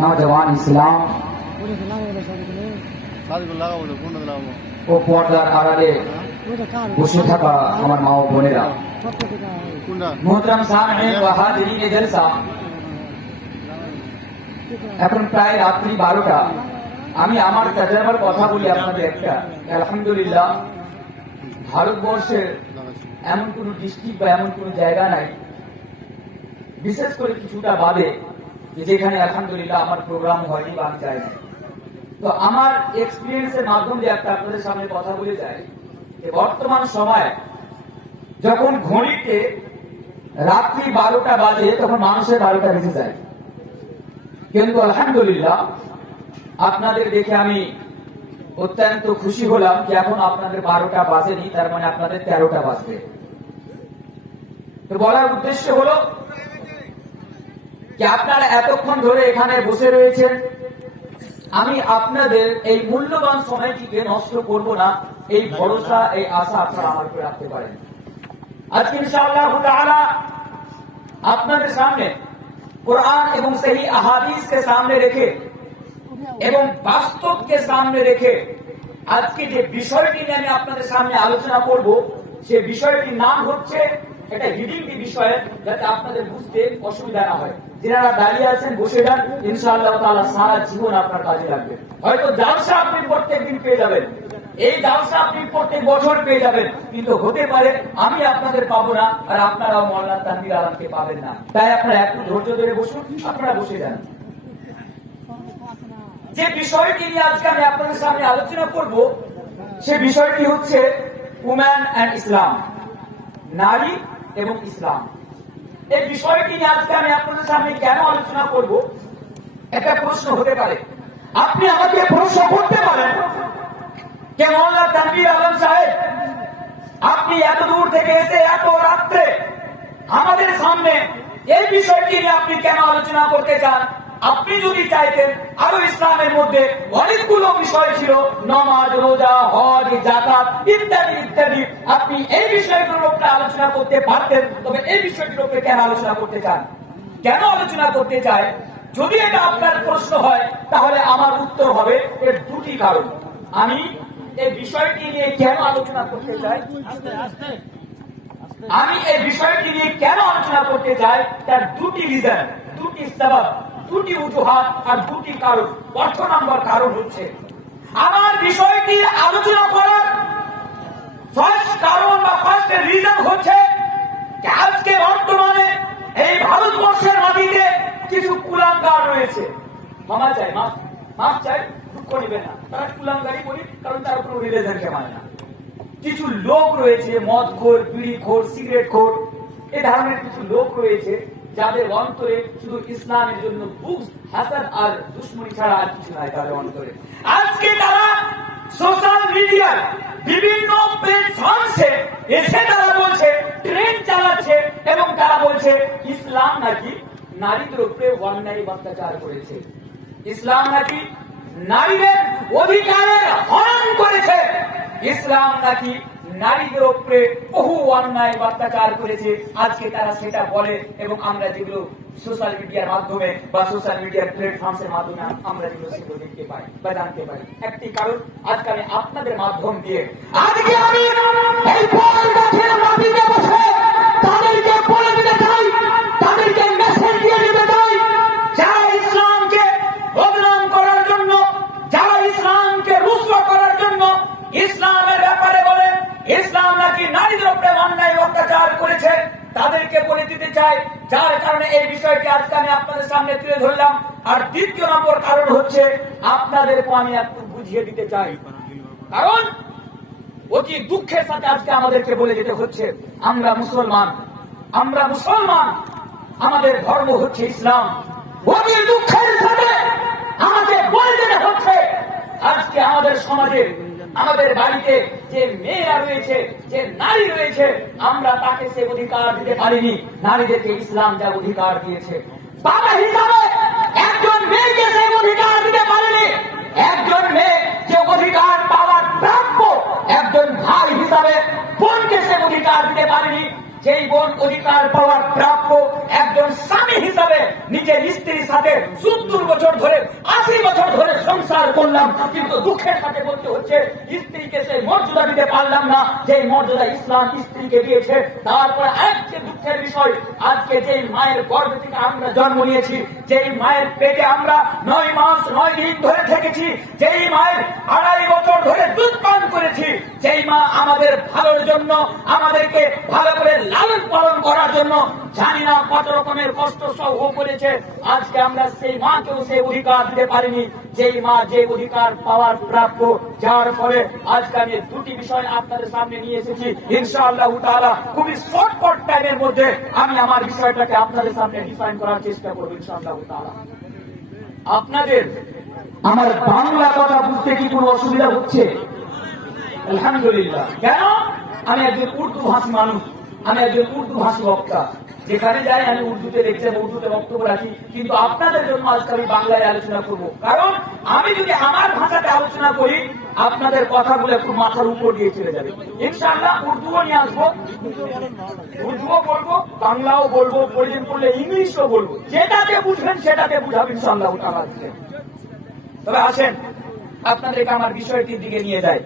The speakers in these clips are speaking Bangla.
नौजवान इस्लाम ও পর্দার আড়ালে বসে থাকা আমার মা ও বোনেরা, মুহতারাম সামিঈন ওয়া হাজিরিন জালসা, এখন প্রায় রাত্রি 12টা। আমি আমার তাজরবার কথা বলি আপনাদের একটা। আলহামদুলিল্লাহ, ভারতবর্ষের এমন কোন ডিস্ট্রিক্ট বা এমন কোন জায়গা নাই, বিশেষ করে কিছুটা বাদে, যেখানে আলহামদুলিল্লাহ আমার প্রোগ্রাম হয়নি বা আমি যাই না। তো আমার এক্সপিরিয়েন্সের মাধ্যমে একটা আপনাদের সামনে কথা বলে যায় যে বর্তমান সময়ে যখন ঘড়িতে রাত্রি 12টা বাজে তখন মানুষের 12টা বেজে যায়, কিন্তু আলহামদুলিল্লাহ আপনাদের দেখে আমি অত্যন্ত খুশি হলাম যে এখন আপনাদের 12টা বাজেনি, তার মানে আপনাদের 13টা বাজবে। তো বলার উদ্দেশ্য হলো যে আপনারা এতক্ষণ ধরে এখানে বসে রয়েছেন, আমি আপনাদের এই মূল্যবান সময়টিকে নষ্ট করব না, এই ভরসা, এই আশা আপনারা আমার উপরে রাখতে পারেন। আজকে ইনশাআল্লাহ তাআলা আপনাদের সামনে কোরআন এবং সহি আহাদিসকে সামনে রেখে এবং বাস্তবকে সামনে রেখে আজকে যে বিষয়টি নিয়ে আমি আপনাদের সামনে আলোচনা করব, সে বিষয়টির নাম হচ্ছে, এটা হিডিং বিষয়, যাতে আপনাদের বুঝতে অসুবিধা না হয়। যারা দাঁড়িয়ে আছেন বসে যান, ইনশাআল্লাহ তাআলা সারা জীবন আপনার কাজে লাগবে। হয়তো জালসা আপনি প্রত্যেক দিন পেয়ে যাবেন, এই জালসা আপনি প্রত্যেক বছর পেয়ে যাবেন, কিন্তু হতে পারে আমি আপনাদের পাবো না আর আপনারাও মাওলানা তানভীর আলমকে পাবেন না। তাই আপনারা একটু ধৈর্য ধরে বসুন, আপনারা বসে যান। যে বিষয়টি নিয়ে আজকে আমি আপনাদের সামনে আলোচনা করব, সে বিষয়টি হচ্ছে উম্যান অ্যান্ড ইসলাম, নারী এবং ইসলাম। এই বিষয়টি নিয়ে আজকে আমি আপনাদের সামনে কেন আলোচনা করব, একটা প্রশ্ন হতে পারে। আপনি আমাকে প্রশ্ন করতে পারেন যে মাওলানা তানভীর আলম সাহেব, আপনি এত দূর থেকে এসে এত রাত্রে আমাদের সামনে এই বিষয়টি নিয়ে আপনি কেন আলোচনা করতে চান? আপনি যদি চাইতেন আরো ইসলামের মধ্যে অনেকগুলো বিষয় ছিল, নামাজ, রোজা, হজ, যাকাত ইত্যাদি ইত্যাদি, আপনি এই বিষয়গুলোর উপরে আলোচনা করতে পারতেন। তবে এই বিষয়টির উপরে কেন আলোচনা করতে চান, কেন আলোচনা করতে চায়? যদি এটা আপনার প্রশ্ন হয়, তাহলে আমার উত্তর হবে এর দুটি কারণ। আমি এই বিষয়টি নিয়ে কেন আলোচনা করতে চাই, আমি এই বিষয়টি নিয়ে কেন আলোচনা করতে চাই, তার দুটি রিজন, দুটি সবব, দুটি উজুহাত আর দুটি কারণ। প্রথম নম্বর কারণ হচ্ছে, আমার বিষয়টি আলোচনা করার ফার্স্ট কারণ বা ফার্স্ট রিজন হচ্ছে আজকে বর্তমানে এই ভারতবর্ষের মাটিতে কিছু কুলাঙ্গার রয়েছে। মামা চাই, মাফ চাই, দুঃখ নেবে না, তারা কুলাঙ্গারি করি, কারণ তারা কোনো রিলিজনকে মানে না। কিছু লোক রয়েছে, মদখোর, বিড়িখোর, সিগারেটখোর, এই ধরনের কিছু লোক রয়েছে যাদের অন্তরে শুধু ইসলামের জন্য বুগজ, হাসাদ আর দুশমনি ছাড়া আর কিছু নাই তাদের অন্তরে। আজকে তারা সোশ্যাল মিডিয়ার বিভিন্ন প্ল্যাটফর্মে এসে তারা বলছে, ট্রেন্ড চালাচ্ছে এবং তারা বলছে ইসলাম নাকি নারীদের উপরে অন্যায় অত্যাচার করেছে, ইসলাম নাকি নারীদের অধিকারের হরণ করেছে, ইসলাম নাকি নারীদের উপরে বহু অন্যায় অত্যাচার করেছে। আজকে তারা সেটা বলে এবং আমরা যেগুলো সোশ্যাল মিডিয়ার মাধ্যমে বা সোশ্যাল মিডিয়ার প্ল্যাটফর্মের মাধ্যমে আমরা যেগুলো সেগুলো দেখতে পাই বা জানতে পারি। একটি কারণ, আজকে আমি আপনাদের মাধ্যম দিয়ে আজকে আমি এই পরগাছের মাটিতে বসে তাদেরকে বলে দিতে চাই, তাদেরকে মেসেজ দিয়ে দিতে চাই, যারা ইসলামকে বদনাম করার জন্য, যারা ইসলামকে রুসওয়া করার জন্য ইসলামের ব্যাপারে বলে ইসলাম নাকি নারীদের উপরে অন্যায় অত্যাচার করেছে, তাদেরকে বলে দিতে চাই। যার কারণে এই বিষয়টি আজকে আমি আপনাদের সামনে তুলে ধরলাম। আর দ্বিতীয় নম্বর কারণ হচ্ছে, আপনাদেরকে আমি একটু বুঝিয়ে দিতে চাই, কারণ অতি দুঃখের সাথে আজকে আমাদেরকে বলে যেতে হচ্ছে আমরা মুসলমান, আমরা মুসলমান, আমাদের ধর্ম হচ্ছে ইসলাম। অতি দুঃখের সাথে আমাকে বলে যেতে হচ্ছে আজকে আমাদের সমাজে, আমাদের বাড়িতে যে মেয়েরা রয়েছে, যে নারী রয়েছে, আমরা তাকে সে অধিকার দিতে পারিনি নারীদেরকে ইসলাম যা অধিকার দিয়েছে। বাবা হিসাবে একজন মেয়েকে সে অধিকার দিতে পারেনি, একজন মেয়ে যে অধিকার পাওয়ার প্রাপ্য, একজন ভাই হিসাবে বোনকে সে অধিকার দিতে পারেনি, যেই বোন অধিকার পাওয়ার প্রাপ্য একজন স্বামী হিসাবে নিজের স্ত্রীর সাথে 70 বছর ধরে 80 বছর ধরে সংসার করলাম, কিন্তু দুঃখের সাথে বলতে হচ্ছে স্ত্রীকে সেই মর্যাদা দিতে পারলাম না যে মর্যাদা ইসলাম স্ত্রীকে দিয়েছে। তারপরে আজকে দুঃখের বিষয়, আজকে যে মায়ের গর্ভ থেকে আমরা জন্ম নিয়েছি, যেই মায়ের পেটে আমরা 9 মাস 9 দিন ধরে থেকেছি, যেই মায়ের 2.5 বছর ধরে দুধ পান করেছি, যেই মা আমাদের ভালোর জন্য আমাদেরকে ভালো করে লালন পালন করার জন্য জানি না কত রকমের কষ্ট সহ করেছে, আজকে আমরা সেই মাকেও সেই অধিকার দিতে পারিনি যেই মা যে অধিকার পাওয়ার প্রাপ্য। যার ফলে আজকে আমি দুটি বিষয় আপনাদের সামনে নিয়ে এসেছি। ইনশাআল্লাহ তাআলা খুবই শর্টকাট টাইমের মধ্যে আমি আমার বিষয়টাকে আপনাদের সামনে ডিফাইন করার চেষ্টা করব ইনশাআল্লাহ তাআলা। আপনাদের আমার বাংলা কথা বুঝতে কি কোনো অসুবিধা হচ্ছে? আলহামদুলিল্লাহ। কেন? আমি একজন উর্দু ভাষী মানুষ, আমি একজন উর্দু ভাষী বক্তা, যেখানে যাই আমি উর্দুতে লেকচার উর্দুতে বক্তব্য রাখি, কিন্তু আপনাদের জন্য আজকে আমি বাংলায় আলোচনা করব। কারণ আমি যদি আমার ভাষাতে আলোচনা করি আপনাদের কথাগুলো একটু মাথার উপর দিয়ে চলে যাবে। ইনশাআল্লাহ উর্দুও নিয়ে আসবো, উর্দুও বলবো, বাংলাও বলবো, প্রয়োজন পড়লে ইংলিশও বলবো, যেটাকে বুঝবেন সেটাকে বুঝাবো ইনশাআল্লাহ তাআলা। তবে আসেন আপনাদেরকে আমার বিষয়টির দিকে নিয়ে যায়।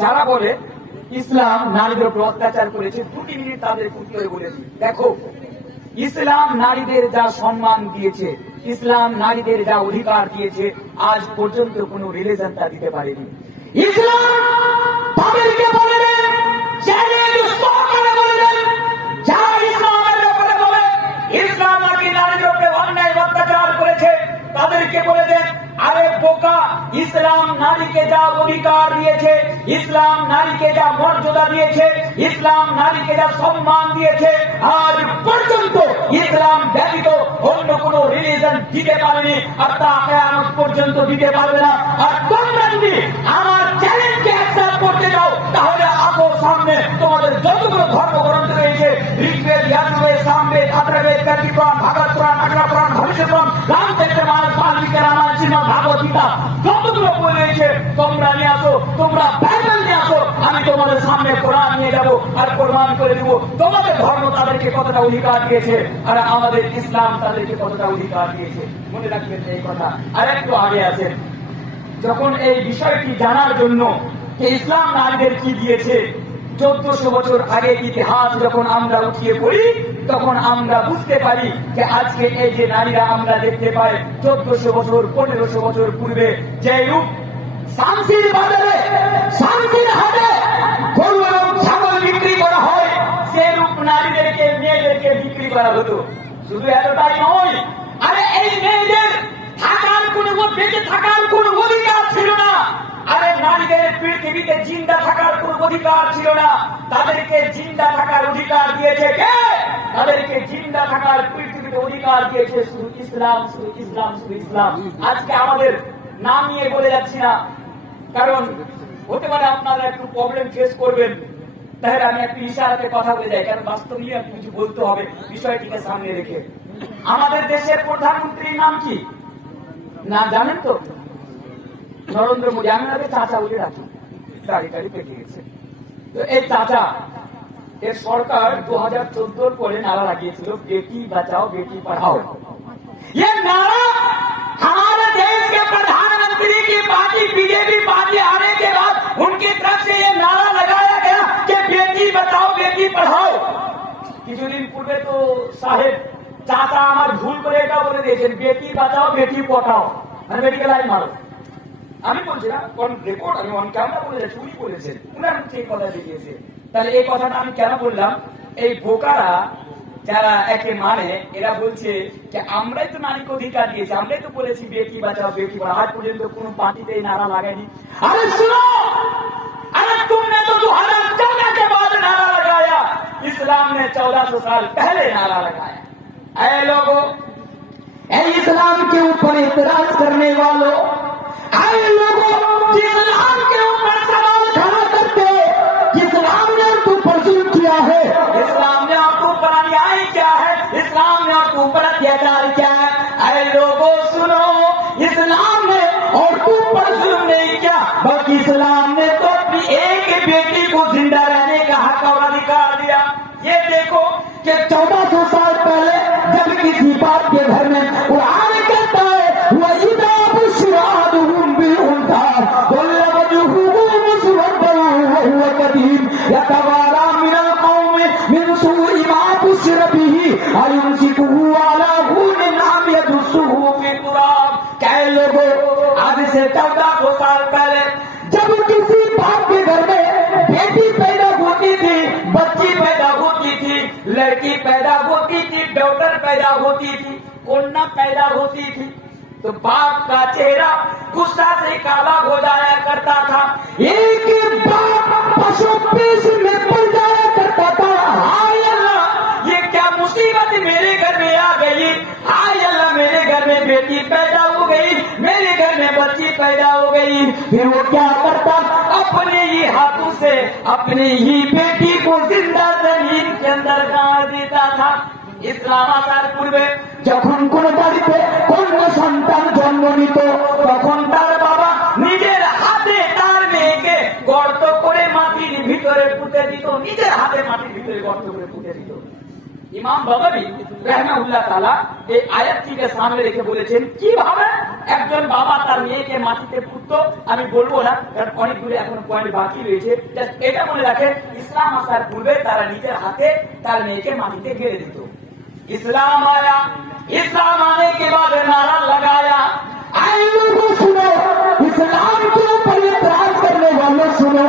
যারা বলে ইসলাম নারীদের উপর অত্যাচার করেছে, 2 মিনিট তাদের উত্তরে বলেছি। দেখো, ইসলাম নারীদের যা সম্মান দিয়েছে, ইসলাম নারীদের যা অধিকার দিয়েছে, আজ পর্যন্ত কোন রিলিজন তা দিতে পারেনি। ইসলাম তাদেরকে বলে দেন, যারা ইসলামের ব্যাপারে বলে ইসলাম নাকি নারীদের উপরে অন্যায় অত্যাচার করেছে, তাদেরকে বলে দেন, আরে বোকা, ইসলাম নারীকে যা অধিকার দিয়েছে, ইসলাম নারীকে যা মর্যাদা দিয়েছে, ইসলাম নারীকে যা সম্মান দিয়েছে, আজ পর্যন্ত ইসলাম ব্যতীত অন্য কোন রিলিজন দিতে পারেনি, আর তা কিয়ামত পর্যন্ত দিতে পারবে না। আর তোমরা যদি আমার চ্যালেঞ্জকে অ্যাকসেপ্ট করতে চাও, তাহলে আসো সামনে, তোমাদের যতগুলো ধর্মগ্রন্থ রয়েছে, ঋগ্বেদ, যজুর্বেদ, সামবেদ, অথর্ববেদ, পুরাণ, ভাগবত পুরাণ, আগ্রা পুরাণ, ভবিষ্যৎ পুরাণ, রামচরিতমানস, বাল্মীকি রামায়ণ, শ্রীমদ্ ভাগবত গীতা, যতগুলো বই রয়েছে তোমরা নিয়ে আসো, তোমরা বাইবেল নিয়ে আসো, আমি তোমাদের সামনে কোরআন নিয়ে যাব আর প্রমাণ করে দিব তোমাদের ধর্ম তাদেরকে কতটা অধিকার দিয়েছে আর আমাদের ইসলাম তাদেরকে কতটা অধিকার দিয়েছে। মনে রাখবেন এই কথা। আর একটু আগে আছেন, যখন এই বিষয়টি জানার জন্য যে ইসলাম নারীদের কি দিয়েছে, 1400 বছর আগে ইতিহাস যখন আমরা উঠিয়ে পড়ি, তখন আমরা বুঝতে পারি যে আজকে এই যে নারীরা আমরা দেখতে পাই 1400 বছর 1500 বছর পূর্বে যে রূপ শান্তির বাজারে, শান্তির হাটে গরু এবং ছাগল বিক্রি করা হয়, সে রূপ নারীদেরকে, মেয়েদেরকে বিক্রি করা হতো। শুধু এতটাই নয়, আরে এই মেয়েদের থাকার কোন, বেঁচে থাকার কোন অধিকার ছিল না। আরে নারীদের পৃথিবীতে জিন্দা থাকার কোন অধিকার ছিল না, তাদেরকে জিন্দা থাকার অধিকার দিয়েছে কে? তাদেরকে জিন্দা থাকার পৃথিবীতে অধিকার দিয়েছে শুধু ইসলাম, শুধু ইসলাম, শুধু ইসলাম। আজকে আমাদের নাম নিয়ে বলে যাচ্ছি না, কারণ হতে পারে আপনারা একটু প্রবলেম ফেস করবেন, তাহলে আমি একটু ইশারাতে কথা বলে যাই, কারণ বাস্তবে একটু কিছু বলতে হবে বিষয়টিকে সামনে রেখে। আমাদের দেশের প্রধানমন্ত্রীর নাম কি না জানেন তো? নরেন্দ্র মোদী। আমি আগে চাচা বলে রাখি, গাড়ি টাড়ি পেটে গেছে। তো এই চাচা, এর সরকার 2014 পরে নারা লাগিয়েছিল বেটি বাঁচাও বেটি পढ़ाओ। ये नारा हमारे देश के प्रधानमंत्री की पार्टी बीजेपी पार्टी आने के बाद उनकी तरफ से ये नारा लगाया गया कि बेटी बचाओ बेटी पढ़ाओ। কিছুদিন পূর্বে তো সাহেব চাচা আমার ভুল করে এটা বলে দিয়েছেন বেটি বাঁচাও বেটি পড়াও, মানে মেডিকেল লাইন মারো। আমি বলছি না, কোন রেকর্ড আমি অন ক্যামেরা বলে যাচ্ছি, উনি বলেছেন, উনার হচ্ছে এই কথা দেখিয়েছে। তাহলে এই কথাটা আমি কেন বললাম? এই বোকারা যারা একে মানে, এরা বলছে যে আমরাই তো নারীকে অধিকার দিয়েছি, আমরাই তো বলেছি বেটি বাঁচাও বেটি পড়াও, আজ পর্যন্ত কোন পার্টিতে নারা লাগায়নি। আরে শুনো, अरे तुमने तो 2014 के बाद नारा लगाया, इस्लाम ने 1400 साल पहले नारा लगाया। ऐ लोगों, ऐ इस्लाम के ऊपर इतराज करने वालों, ऐ लोगों इस्लाम के ऊपर सवाल खड़ा करते, इस्लाम ने आपको जुल्म किया है, इस्लाम ने आपको ऊपर अन्याय किया है, इस्लाम ने आपको ऊपर अत्याचार किया है। ऐ लोगों सुनो, इस्लाम ने और ऊपर जुल्म नहीं किया, बल्कि इस्लाम ने तो अपनी एक बेटी को जिंदा रहने का हक और अधिकार दिया। ये देखो कि 1400 साल पहले जब किसी किसी बाप के घर में कुरान कहता है वइदा बुशराहुम बिउनसा कुल्ल वजहु मुसवद्दन व हुवा कदीम यतवारा मिनल कौम मिन सूइ मा बुशरा बिही अयुमसिकुहु अला हुन नाम यदुसुहु फी तुराब। कह लोगों, आज से 1400 साल पहले जब किसी बाप के घर में बेटी पैदा होती थी, बच्ची पैदा होती थी, लड़की पैदा होती थी, डॉटर पैदा होती थी, कन्या पैदा होती थी, तो बाप का चेहरा गुस्सा से काला हो जाया करता था। एक बाप पशु पेश में पड़ जाया करता था। हाय अल्लाह, ये क्या मुसीबत मेरे घर में आ गई। हाय अल्लाह, मेरे घर में बेटी पैदा हो गई, मेरे घर में बच्ची पैदा हो गई। फिर वो क्या करता, अपने ही हाथों से अपनी ही बेटी को जिंदा जमीन के अंदर गाड़ देता था। ইসলাম আসার পূর্বে যখন কোন বাড়িতে কন্যা সন্তান জন্ম নিত, তখন তার বাবা নিজের হাতে তার মেয়েকে গর্ত করে মাটির ভিতরে পুঁতে দিত, নিজের হাতে মাটির ভিতরে গর্ত করে পুঁতে দিত। ইমাম বাগাবী রাহমাহুল্লাহ তাআলা এই আয়াতটিকে সামনে রেখে বলেছেন কিভাবে একজন বাবা তার মেয়েকে মাটিতে পুঁততো। আমি বলবো না, কারণ অনেকগুলো এখনো পয়েন্ট বাকি রয়েছে। জাস্ট এটা মনে রাখেন, ইসলাম আসার পূর্বে তারা নিজের হাতে তার মেয়েকে মাটিতে গেড়ে দিত। इस्लाम आया, इस्लाम आने के बाद नारा लगाया। आए लोगों सुनो, इस्लाम के ऊपर इतराज करने वालों सुनो,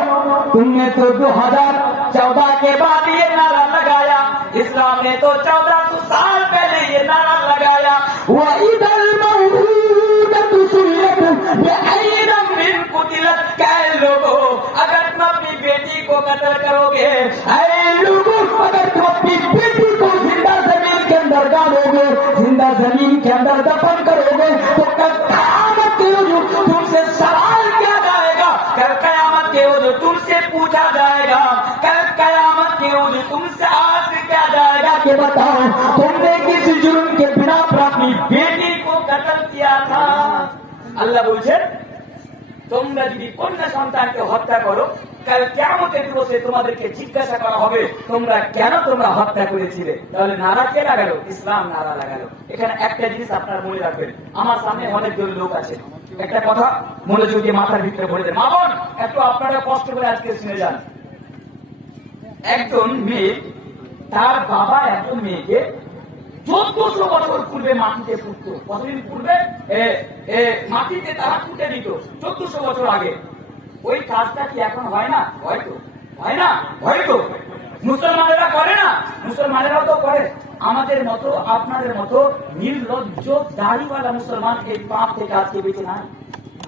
तुमने तो 2014 के बाद ये नारा लगाया, इस्लाम ने तो 1400 साल पहले ये नारा लगाया। वइदल मऊदतु सुइलत बिअय्यि दमिन कुतिलत। कह लोगों, अगर तुम अपनी बेटी को कत्ल करोगे, ऐ लोगों, अगर तुम अपनी बेटी को जिंदा जमीन के अंदर डालोगे, जिंदा जमीन के अंदर दफन करोगे, तो कल कयामत के रोज तुमसे सवाल किया जाएगा, कल कयामत के रोज तुमसे पूछा जाएगा, कल कयामत के रोज तुमसे आज किया जाएगा कि बताओ तुमने किस जुर्म के बिना पर अपनी बेटी को कत्ल किया था। अल्लाह बोलছে তোমরা যদি কন্যা সন্তানকে হত্যা করো, কাল কিয়ামতের দিবসে তোমাদেরকে জিজ্ঞাসা করা হবে তোমরা কেন হত্যা করেছিলে। তাহলে নারা কে লাগালো? ইসলাম নারা লাগালো। এখানে একটা জিনিস আপনারা মনে রাখবেন, আমার সামনে অনেকজন লোক আছে, একটা কথা মনোযোগ দিয়ে মাথার ভিতরে ভরে দেন। মা বোন, একটু আপনারা কষ্ট করে আজকে শুনে যান। একজন মেয়ে, তার বাবা একজন মেয়েকে 1400 বছর পূর্বে মাটিতে পুঁততো। কতদিন পূর্বে? মাটিতে তারা পুঁতে দিত 1400 বছর আগে। ওই কাজটা কি এখন হয় না? হয়তো হয় না, হয়তো মুসলমানেরা করে না, মুসলমানেরাও তো করে। আমাদের মতো আপনাদের মতো নির্লজ্জ দাড়িওয়ালা মুসলমান এই পাপ থেকে আজকে বেঁচে নাই।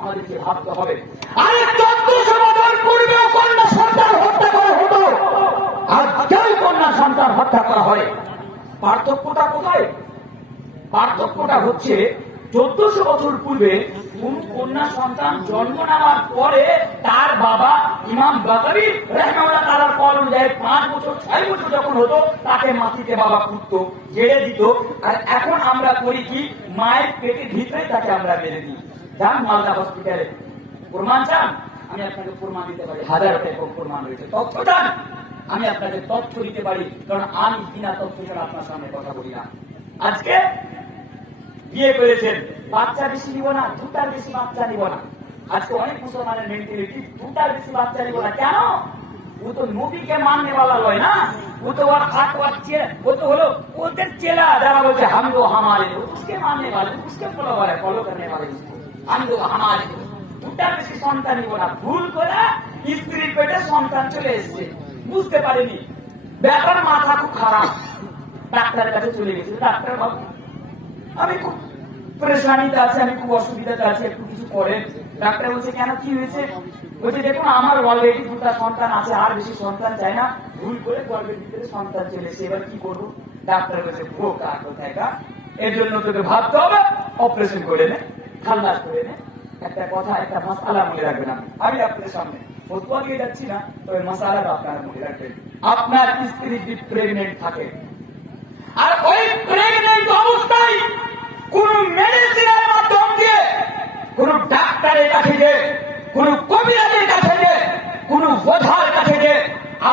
আমাদেরকে ভাবতে হবে, আরে 1400 বছর পূর্বে কন্যা সন্তান হত্যা করা হতো, আর কেউ কন্যা সন্তান হত্যা করা হয়। পার্থক্যটা কোথায়? পার্থক্যটা হচ্ছে 1400 বছর পূর্বে কোন কন্যা সন্তান জন্ম নেওয়ার পরে তার বাবা ইমাম বাগাবী রাহমাহুল্লাহ তাআলার কল অনুযায়ী 5 বছর 6 বছর যখন হতো তাকে মাটিতে বাবা পুঁততো, গেড়ে দিত। আর এখন আমরা করি কি, মায়ের পেটের ভিতরে তাকে আমরা মেরে দিই। যান মালদা হসপিটালে, প্রমাণ চান? আমি আপনাকে প্রমাণ দিতে পারি, হাজারটা প্রমাণ রয়েছে। তথ্য চান? আমি আপনাকে তথ্য দিতে পারি, কারণ আমি বিনা তথ্য ছাড়া আপনার সামনে কথা বলি না। আজকে বিয়ে করেছেন, বাচ্চা বেশি নিব না, 2টার বেশি বাচ্চা নিব না। আজকে অনেক মুসলমানের মেন্টালিটি 2টার বেশি বাচ্চা নিব না। কেন? ও তো নবীকে মাননে वाला নয় না, ও তো ওর আটওয়ার চেলা, ও তো হলো ওদের চেলা যারা বলছে হাম দো হামারে দো, उसके मानने वाले, उसके फॉलोअर है, फॉलो करने वाले, হাম দো হামারে দো। 2টার বেশি সন্তান নিব না। ভুল করে স্ত্রীর পেটে সন্তান চলে এসেছে, বুঝতে পারেনি, ব্যাপার মাথা খুব খারাপ, ডাক্তারের কাছে চলে গেছে। ডাক্তার বাবু আমি খুব পরেশানিতে আছি, আমি খুব অসুবিধাতে আছি, একটু কিছু করেন। ডাক্তার বলছে কেন, কি হয়েছে? বলছে দেখুন আমার অলরেডি 2টা সন্তান আছে, আর বেশি সন্তান চাই না, ভুল করে গর্ভের ভিতরে সন্তান চলে এসেছে, এবার কি করবো? ডাক্তার বলছে বোকা কোথায়, এর জন্য তোকে ভাবতে হবে, অপারেশন করে নে, খাল্লাস করে নে। একটা কথা, একটা মাসালা মনে রাখবেন, আমি আপনাদের সামনে ফতোয়া দিয়ে যাচ্ছি না, তবে মাসালাটা আপনারা মনে রাখবেন। আপনার স্ত্রী যদি প্রেগনেন্ট থাকে, আর ওই প্রেগনেন্ট অবস্থায় কোন মেডিসিনের মাধ্যম দিয়ে, কোন ডাক্তারের কাছে যে, কোন কবিরাজের কাছে যে, কোন ওঝার কাছে যে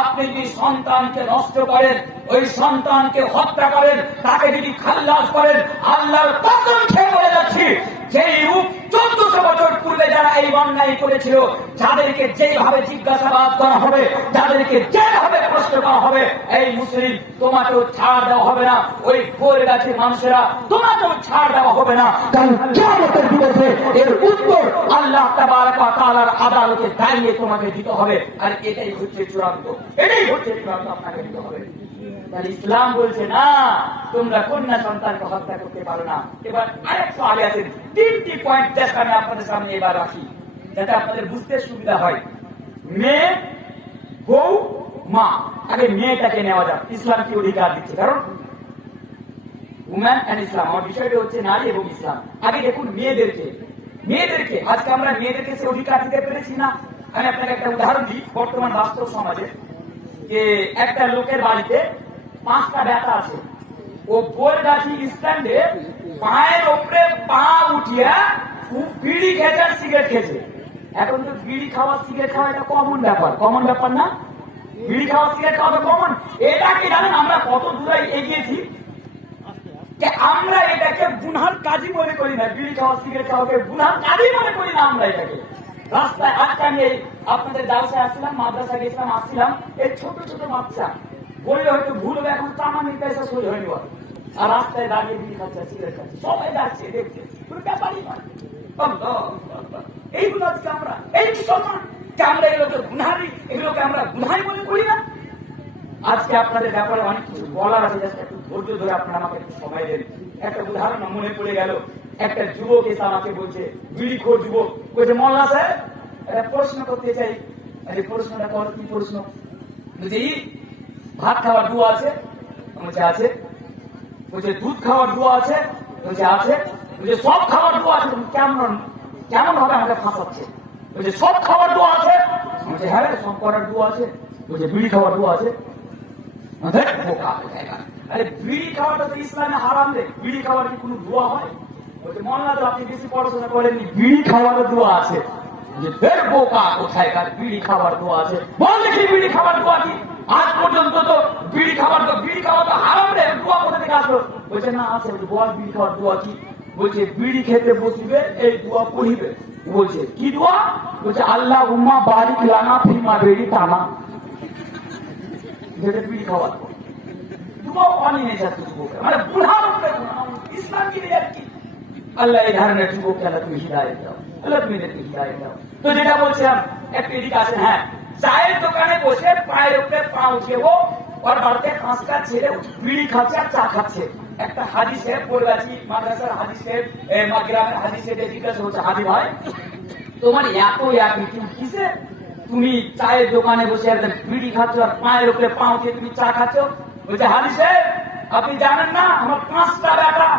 আপনি যদি সন্তানকে সম্পদকে নষ্ট করেন, ওই সন্তানকে হত্যা করেন, তাকে যদি খাল্লাস করেন, আল্লাহর কসম খেয়ে বলে যাচ্ছি, যেই রূপ 1400 বছর পূর্বে যারা এই অন্যায় করেছিল, যাদেরকে যেভাবে জিজ্ঞাসাবাদ করা হবে, যাদেরকে যেভাবে প্রশ্ন করা হবে, এই মুসলিম তোমাকেও ছাড় দেওয়া হবে না, ওই গোয়ের গাছের মানুষেরা তোমাকেও ছাড় দেওয়া হবে না। কারণ কিয়ামতের দিবসে এর উত্তর আল্লাহ তাবারক ওয়া তাআলার আদালতে দাঁড়িয়ে তোমাকে দিতে হবে। আর এটাই হচ্ছে চূড়ান্ত, এটাই হচ্ছে চূড়ান্ত, আপনাকে দিতে হবে। তাহলে ইসলাম বলছে না তোমরা কন্যা সন্তানকে হত্যা করতে পারো না। এবার আরেকটু আগে আছে, 3টি পয়েন্ট জাস্ট আমি আপনাদের সামনে এবার রাখি, যাতে আপনাদের বুঝতে সুবিধা হয়। মেয়ে, বউ, মা। আগে মেয়েটাকে নেওয়া যাক। ইসলাম কি অধিকার দিচ্ছে? কারণ উম্যান এন্ড ইসলাম, আমার বিষয়টা হচ্ছে নারী এবং ইসলাম। আগে দেখুন মেয়েদেরকে আজকে আমরা মেয়েদেরকে সে অধিকার দিতে পেরেছি না। আমি আপনাকে একটা উদাহরণ দিই, বর্তমান বাস্তব সমাজে, যে একটা লোকের বাড়িতে 5টা বেটা আছে, ও বোরগাছি স্ট্যান্ডে পায়ের ওপরে পা উঠিয়া বিড়ি খেয়েছে, সিগারেট খেয়েছে। এখন তো বিড়ি খাওয়া সিগারেট খাওয়া এটা কমন ব্যাপার না? বিড়ি খাওয়া সিগারেট খাওয়া তো কমন। এটা কি জানেন আমরা কত দূরে এগিয়েছি? আমরা এটাকে গুনহার কাজই মনে করি না, বিড়ি খাওয়া সিগারেট খাওয়াকে গুনহার কাজই মনে করি না আমরা এটাকে। রাস্তায় আজকে আমি আপনাদের দাওসায় আসছিলাম, মাদ্রাসা গেছিলাম, আসছিলাম, এই ছোট ছোট বাচ্চা বললে হয়তো ভুল হবে, এখন তামানি পয়সা সই হয়নি, আর রাস্তায় দাঁড়িয়ে বিড়ি খাচ্ছে, সিগারেট খাচ্ছে, সবাই যাচ্ছে দেখছে, কোনো ব্যাপারই নয়। এইগুলো আজকে আমরা এই মুসলমান আমরা এগুলোকে আমরা গুনহাই মনে করি না। আজকে আপনাদের ব্যাপারে অনেক কিছু বলার আছে, একটু ধৈর্য ধরে আপনারা আমাকে একটু সময় দেন। একটা উদাহরণ মনে পড়ে গেল, একটা যুবক এসে আমাকে বলছে, বিড়িখোর যুবক বলছে, মোল্লা স্যার একটা প্রশ্ন করতে চাই। প্রশ্নটা কর, কি প্রশ্ন? বলছে ভাত খাওয়ার দোয়া আছে? বলছে আছে। বলছে দুধ খাওয়ার দোয়া আছে? বলছে আছে। বলছে সব খাওয়ার দোয়া আছে? কেমন ভাবে আমাকে ফাঁসাচ্ছে? বলছে সব খাওয়ার দোয়া আছে? বলছে হ্যাঁ সব করার দোয়া আছে। বলছে বিড়ি খাওয়ার দোয়া আছে? আরে বিড়ি খাওয়াটা তো ইসলামে হারাম রে, বিড়ি খাওয়ার কি কোনো দোয়া হয়? বলছে মোল্লা তো আপনি বেশি পড়াশোনা করেননি, বিড়ি খাওয়ারও দোয়া আছে। যে ফের বোকা কোথায় কার বিড়ি খাওয়ার দোয়া আছে? বল দেখি বিড়ি খাওয়ার দোয়া কি? আজ পর্যন্ত তো বিড়ি খাওয়া তো হারাম রে, দোয়া কোথা থেকে আসলো? বলছে না আছে। বল বিড়ি খাওয়ার দোয়া কি? বলছে বিড়ি খেতে বসিবে, এই দোয়া পড়িবে। বলছে কি দোয়া? বলছে আল্লাহ উম্মা বারিক লানা ফিমা বেড়ি টানা। যেটা বিড়ি খাওয়ার পর দোয়াও অনিয়ে যাচ্ছে যুবকের, মানে বুড়ার উপরে ইসলাম কি আর কি? আল্লাহ এই ধরনের যুবককে আল্লাহ তুমি হিদায়াত দাও, আল্লাহ তুমি এদেরকে হিদায়াত দাও। তো যেটা বলছিলাম, একটু এদিকে আসেন। হ্যাঁ, চায়ের দোকানে বসে পায়ের উপরে পা উঠে ওর বাড়িতে 5টা ছেলে বিড়ি খাচ্ছে আর চা খাচ্ছে। একটা হাজি সাহেব পড়াচ্ছি, মাদ্রাসার হাজি সাহেব, গ্রামের হাজি সাহেব জিজ্ঞাসা হচ্ছে, হাজি ভাই তোমার এত কিসে তুমি চায়ের দোকানে বসে একদম বিড়ি খাচ্ছ আর পায়ের উপরে পা উঠিয়ে তুমি চা খাচ্ছ? বলছে হাজি সাহেব আপনি জানেন না আমার 5টা বেটা।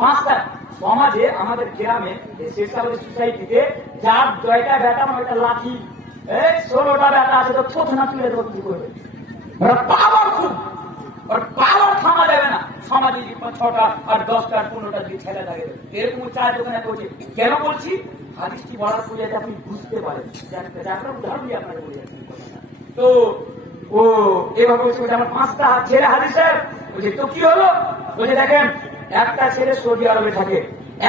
5টা সমাজে আমাদের গ্রামে সোসাইটিতে যার 2টা বেটা 9টা লাঠি, 16টা বেটা আছে, তো ছোট না তুলে দেবো কি করবে? পাওয়ার খুব, পাওয়ার থামা যাবে না। সমাজে 6টা আর 10টা আর 15টা যদি ছেলে থাকে, এরকম চায়ের দোকানে বলছি। কেন বলছি? হাদিসটি বলার পরে আপনি বুঝতে পারেন, উদাহরণ দিয়ে আপনাকে বলে যাচ্ছি। তো ও এভাবে বলছে আমার 5টা ছেলে হাদিস সাহেব। বলছে তো কি হলো? বলছে দেখেন একটা ছেলে সৌদি আরবে থাকে,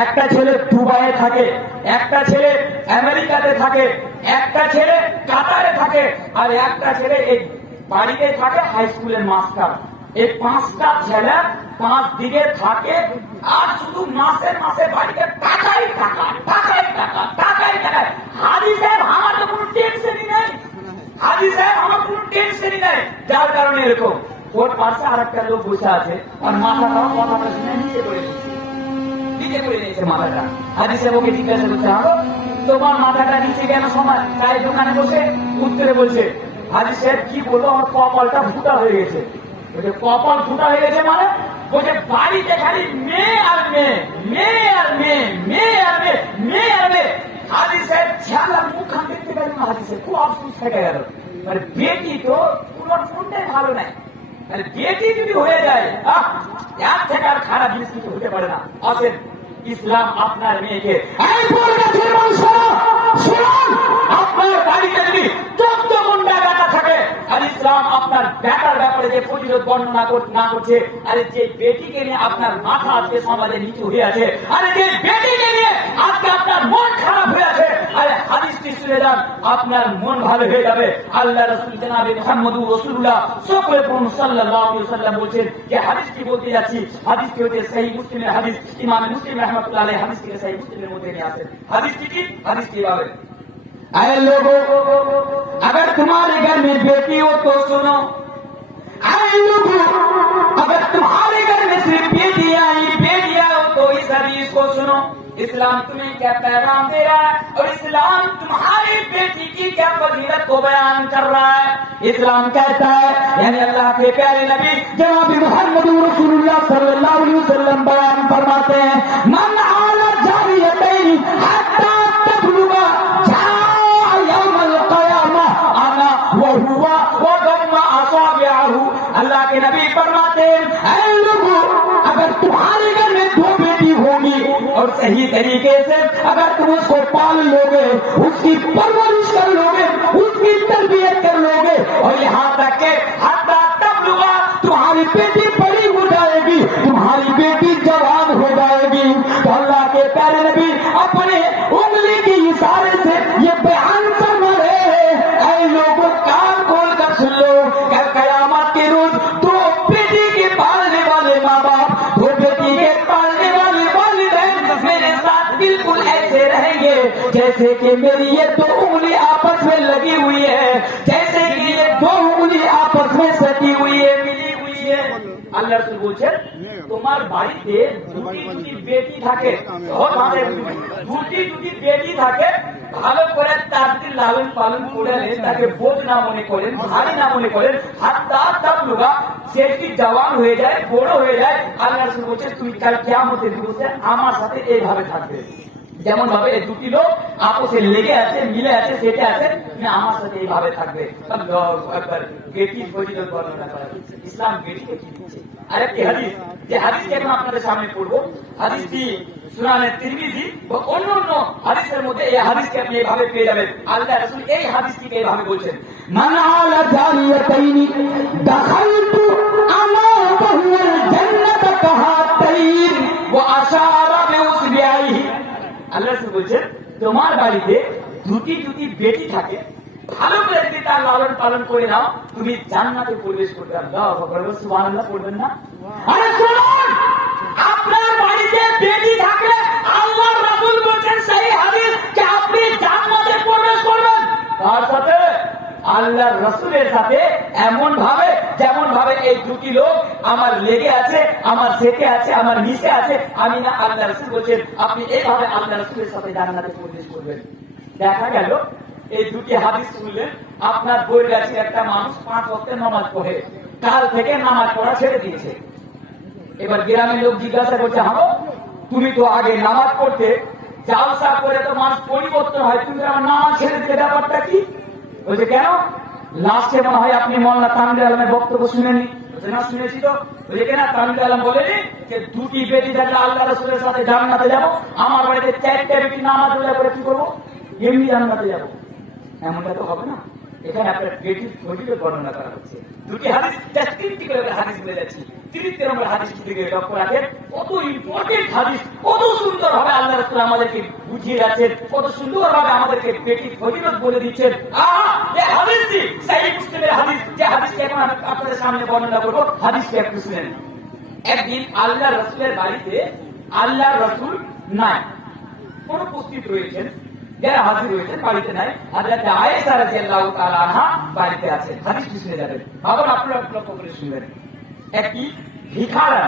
একটা ছেলে দুবাইয়ে থাকে, একটা ছেলে আমেরিকাতে থাকে, একটা ছেলে কাতারে থাকে, আর একটা ছেলে এই বাড়িতে থাকে হাই স্কুলের মাস্টার। এই 5টা ছেলে 5 দিকে থাকে, আর শুধু মাসে মাসে বাড়িতে টাকাই টাকা, টাকাই টাকা, টাকাই টাকা। হাজি সাহেব আমার তো কোনো টেনশনই নেই, হাজি সাহেব আমার কোনো টেনশনই নেই। যার কারণে এরকম ওর পাশে আর একটা লোক বসে আছে, আর মাথাটাও কথাটা শুনে নিচে করে নিয়েছে মাথাটা। হাজি সাহেব ওকে জিজ্ঞাসা করছে, তোমার মাথাটা নিচে কেন? সময় চায়ের দোকানে বসে উত্তরে বলছে, হাজি সাহেব কি বলবো, আমার কপালটা ফুটা হয়ে গেছে। বলছে কপাল ফুটা হয়ে গেছে মানে? বলছে বাড়িতে খালি মেয়ে আর মেয়ে, মেয়ে আর মেয়ে, মেয়ে আর মেয়ে, মেয়ে আর মেয়ে। হাজি সাহেব ছেলার মুখখান দেখতে পেলেন না, হাজি সাহেব খুব আফসোস থেকে গেল। মানে বেটি তো পুরো ফোনটাই ভালো নাই, মানে বেটি যদি হয়ে যায় এর থেকে আর খারাপ জিনিস কিছু হতে পারে না। আসেন ইসলাম আপনার মেয়েকে আপনার বাড়িতে যদি 14 গুন্ডা বেটা থাকে, আর ইসলাম আপনার বেটার ব্যাপারে যে ফজিলত বর্ণনা না করছে, আরে যে বেটিকে নিয়ে আপনার মাথা আজকে সমাজে নিচু হয়ে আছে, আরে যে বেটিকে নিয়ে আজকে আপনার মন খারাপ হয়ে আছে, আরে হাদিসটি শুনে যান, আপনার মন ভালো হয়ে যাবে। আল্লাহ রাসূল জনাবে মুহাম্মদুর রাসূলুল্লাহ সাল্লাল্লাহু আলাইহি ওয়াসাল্লাম বলেছেন যে হাদিসটি বলতে যাচ্ছি, হাদিসটি হচ্ছে সহিহ মুসলিমের হাদিস। ইমাম মুসলিম রাহমাতুল্লাহ আলাইহি হাদিসটি সহিহ মুসলিমের মধ্যে নিয়ে আসেন। হাদিসটি কি? হাদিসটি এভাবে, ऐ लोगों, अगर तुम्हारे घर में बेटी हो तो सुनो। ऐ लोगों, अगर तुम्हारे घर में सिर्फ बेटियां हो तो इस हदीस को सुनो। इस्लाम तुम्हें क्या पैगाम दे रहा है और इस्लाम तुम्हारी बेटी की क्या फजीलत को बयान कर रहा है। इस्लाम कहता है, यानी अल्लाह के प्यारे नबी जनाब मुहम्मद रसूलुल्लाह सल्लल्लाहु अलैहि वसल्लम बयान फरमाते हैं, मन आला जारियतैन हत्ता तबलुगा जा'a यौमल क़यामा अना व हुवा व दम्मा असाबिअहु। अल्लाह के नबी फरमाते हैं, ऐ लोगों, अगर तुम्हारे घर में 2 बेटी होगी और सही तरीके से अगर तुम उसको पाल लोगे, उसकी परवरिश कर लोगे, उसकी तरबियत कर लोगे, और यहाँ तक के हत्ता तबलुगा, तुम्हारी बेटी बड़ी हो जाएगी, तुम्हारी बेटी जवान हो जाएगी, तो अल्लाह के प्यारे नबी अपने उंगली के इशारे से ये बयान फरमा रहे हैं, ऐ लोगों कान खोल कर सुन लो, कल कयामत के रोज 2 बेटी के पालने वाले माँ बाप, 2 बेटी के पालने वाले वालिदैन मेरे साथ बिल्कुल ऐसे रहेंगे जैसे कि मेरी ये 2 उंगली आपस में लगी हुई है, जैसे कि ये 2 उंगली आपस में सटी हुई है, मिली हुई है। আল্লাহ রাসূল বলছেন, তোমার বাড়িতে দুটি বেটি থাকে, দুটি বেটি থাকে, ভালো করে তার যদি লালন পালন করে নেন, তাকে বোঝ না মনে করেন, ভারী না মনে করেন, হাত্তা তাবলুগা, সে কি জওয়ান হয়ে যায়, বড় হয়ে যায়, আল্লাহ রাসূল বলছেন তুমি কাল কিয়ামতের দিবসে আমার সাথে এইভাবে থাকবে। যেমন ভাবে এই দুটি লোক আপসে লেগে আছে, মিলে আছে, সেটা আছে, তুমি আমার সাথে এইভাবে থাকবে। আল্লাহু আকবার। বেটির ফজিলত বর্ণনা করা হয়েছে, ইসলাম বেটিকে কি দিচ্ছে। আরেকটি হাদিস, যে হাদিসটি এখন আপনাদের সামনে পড়বো, হাদিসটি সুনানে তিরমিজি ও অন্যান্য হাদিসের মধ্যে এই হাদিসটি আপনি এইভাবে পেয়ে যাবেন। আল্লাহ রাসূল এই হাদিসটিকে এইভাবে বলছেন, মান আলা জারিয়াতাইনি দাখালতু আনা বাহুল জান্নাত কাহাতাইন ওয়া আশারা বিউসবিআইহি। আল্লাহ রাসূল বলছেন, তোমার বাড়িতে দুটি বেটি থাকে, ভালো করে যদি তার লালন পালন করে নাও, তুমি জান্নাতে প্রবেশ করবে। আল্লাহু আকবার, সুবহানাল্লাহ পড়বেন না? আরে শুনুন, আপনার বাড়িতে বেটি থাকলে আল্লাহর রাসূল বলেন সেই হাদিস যে আপনি জান্নাতে প্রবেশ করবেন। তার সাথে আল্লাহর রাসূলের সাথে এমন ভাবে, যেমন ভাবে এই দুটি লোক আমার লেগে আছে, আমার সেটে আছে, আমার নিচে আছে, আমি না, আল্লাহর রাসূল বলেন আপনি এইভাবে আল্লাহর রাসূলের সাথে জান্নাতে প্রবেশ করবেন। দেখা গেল এই দুটি হাদিস শুনলেন, আপনার বই গাছে একটা মানুষ 5 ওয়াক্তের নামাজ পড়ে, কাল থেকে নামাজ পড়া ছেড়ে দিয়েছে। এবার গ্রামের লোক জিজ্ঞাসা করছে, হাও তুমি তো আগে নামাজ পড়তে, জালসা করে তো মানুষ পরিবর্তন হয়, তুমি আমার নামাজ ছেড়ে দিলে, ব্যাপারটা কি? বলছে কেন? লাস্টে মনে হয় আপনি মোল্লা তানভীর আলমের বক্তব্য শুনেনি। বলছে না, শুনেছি তো। বলছে কেন? তানভীর আলম বলেনি যে দুটি বেটি থাকলে আল্লাহ রাসূলের সাথে জান্নাতে যাবো, আমার বাড়িতে 4টা বেটি নামাজ রোজা করে কি করবো, এমনি জান্নাতে যাবো? এমনটা তো হবে না। এখানে আপনার বেটির ফজিলত বর্ণনা করা হচ্ছে। দুটি হাদিস, 3টি করে হাদিস বলে যাচ্ছি। 3 নম্বর হাদিসটি দিকে লক্ষ্য রাখেন, কত ইম্পর্টেন্ট হাদিস, কত সুন্দর ভাবে আল্লাহ রাসূল আমাদেরকে বুঝিয়ে যাচ্ছেন, কত সুন্দর ভাবে আমাদেরকে বেটির ফজিলত বলে দিচ্ছেন। এই হাদিসটি সহিহ মুসলিমের হাদিস, যে হাদিসটি এখন আপনাদের সামনে বর্ণনা করবো, হাদিসটি একটু শুনেন। একদিন আল্লাহ রাসূলের বাড়িতে আল্লাহর রাসূল নাই, কোন উপস্থিত রয়েছেন, যারা হাজির হয়েছেন বাড়িতে নাই, হযরত আয়েশা রাদিয়াল্লাহু তাআলা আনহা বাড়িতে আছেন। হাদিসটি শুনে যাবেন, আবার আপনারা লক্ষ্য করে শুনবেন। একটি ভিখারা,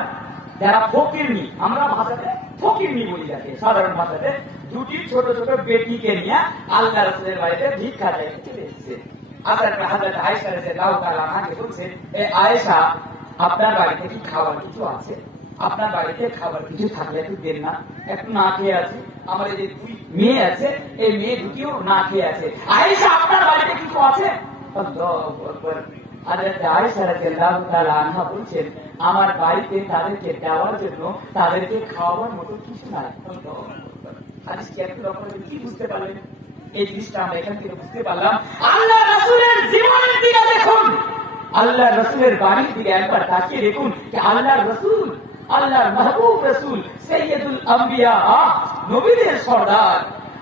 যারা ফকিরনি, আমরা ভাষাতে ফকিরনি বলি যাকে, সাধারণ ভাষাতে, দুটি ছোট ছোট বেটিকে নিয়ে আল্লাহ রাসূলের বাড়িতে ভিক্ষা চাইতে চলে এসেছে। হযরত আয়েশা রাদিয়াল্লাহু তাআলা আনহাকে বলছেন, এ আয়েশা, আপনার বাড়িতে কি খাবার কিছু আছে? আপনার বাড়িতে খাবার কিছু থাকলে একটু দেন না, একটু না খেয়ে আছে। আমার এই যে 2 মেয়ে আছে, এই মেয়ে দুটিও না খেয়ে আছে। আয়েশা, আপনার বাড়িতে কিছু আছে? আল্লাহু আকবার। হযরত আয়েশা রাদিয়াল্লাহু তাআলা আনহা বলছেন, আমার বাড়িতে তাদেরকে দেওয়ার জন্য, তাদেরকে খাওয়াবার মতো কিছু নাই। আল্লাহু আকবার। হাদিসটি একটু লক্ষ্য করে কি বুঝতে পারলেন? এই জিনিসটা আমরা এখান থেকে বুঝতে পারলাম। আল্লাহ রাসূলের জীবনের দিকে দেখুন, আল্লাহ রাসূলের বাড়ির দিকে একবার তাকিয়ে দেখুন যে আল্লাহর রাসূল, আল্লাহর মাহবুব রাসূল সাইয়্যিদুল আম্বিয়া, নবীদের সর্দার,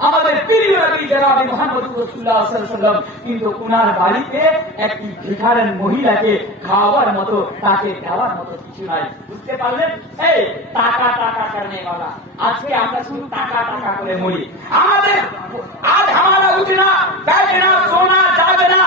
আমাদের প্রিয় নবী জনাব মুহাম্মদ রাসূলুল্লাহ সাল্লাল্লাহু আলাইহি ওয়াসাল্লাম, কিন্তু ওনার বাড়িতে একটি ভিখারিন মহিলাকে খাওয়ার মতো, তাকে দেওয়ার মতো কিছু নাই। বুঝতে পারলেন? এই টাকা টাকা করনে वाला, আজকে আমরা শুধু টাকা টাকা করে মরি। আমাদের আজ हमारा उठना बैठना सोना जागना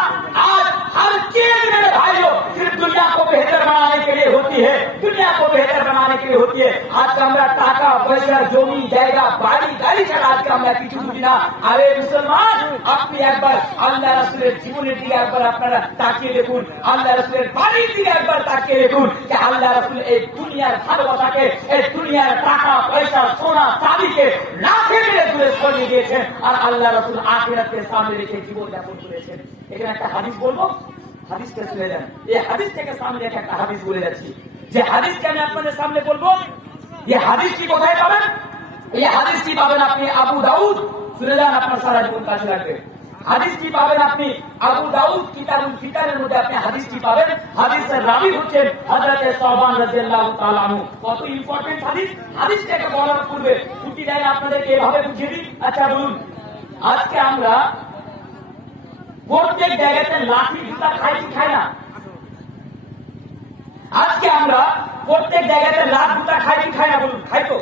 आज हर चीज मेरे भाइयों सिर्फ दुनिया को बेहतर बनाने के लिए होती है, दुनिया को बेहतर बनाने के लिए होती है। आज का আমরা টাকা পয়সা জমি জায়গা বাড়ি গাড়ি ছাড়া আজকে আমরা কিছু বুঝি না। আরে মুসলমান, আপনি একবার আল্লাহ রাসূলের জীবনের দিকে একবার আপনারা তাকিয়ে দেখুন, আল্লাহ রাসূলের বাড়ির দিকে একবার তাকিয়ে দেখুন যে আল্লাহ রাসূল এই দুনিয়ার ভালোবাসাকে, এই দুনিয়ার টাকা পয়সা সোনা চাঁদিকে না ফেলে রাসূলের সরিয়ে দিয়েছেন, আর আল্লাহ রাসূল আখিরাতকে সামনে রেখে জীবন যাপন করেছেন। এখানে একটা হাদিস বলবো, হাদিসটা শুনে যান। এই হাদিস থেকে সামনে রেখে একটা হাদিস বলে যাচ্ছি, যে হাদিসকে আমি আপনাদের সামনে বলবো। এই হাদিসটি কোথায় পাবেন? এই হাদিসটি পাবেন আপনি আবু দাউদ, শুনে যান, আপনার সারা জীবন কাছে লাগবে। হাদিসটি পাবেন আপনি আবু দাউদ কিতাবুল ফিতানের মধ্যে আপনি হাদিসটি পাবেন। হাদিসের রাবী হচ্ছেন হযরত সাওবান রাদিয়াল্লাহু তাআলা আনহু। কত ইম্পর্টেন্ট হাদিস! হাদিসটাকে বলার পূর্বে ছুটি দেয় না আপনাদেরকে এভাবে বুঝিয়ে দিই। আচ্ছা বলুন, আজকে আমরা প্রত্যেক জায়গাতে লাঠি জুতা খাই কি খাই না? আজকে আমরা প্রত্যেক জায়গাতে লাঠ জুতা খাই কি খাই না? বলুন, খাই তো।